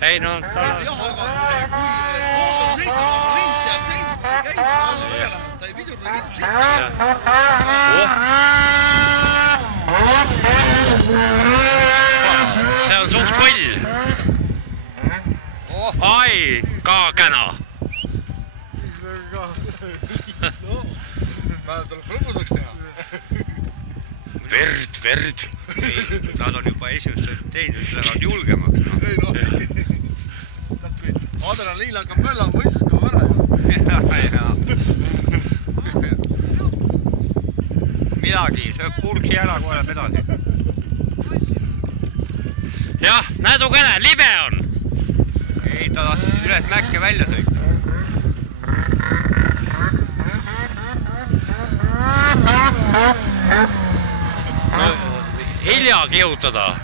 ei no ta jah, aga kui ootab seisab, aga lint jääb seisma, ei käi alla üle läheb, ta ei pidurda kinni. see on suht koll. ai, ka käna. Tuleb lõbusaks teha. Verd. Nad on juba esimest teinud, lähevad julgemaks. Ei no, adrenaliin hakkab möllama, võistlus kaob ära ju. Midagi, sööb purksi ära, kui läheb edasi. jah, nädukene, libe on. Ei, ta tahtis üles mäkke välja sõita. hilja kihutada.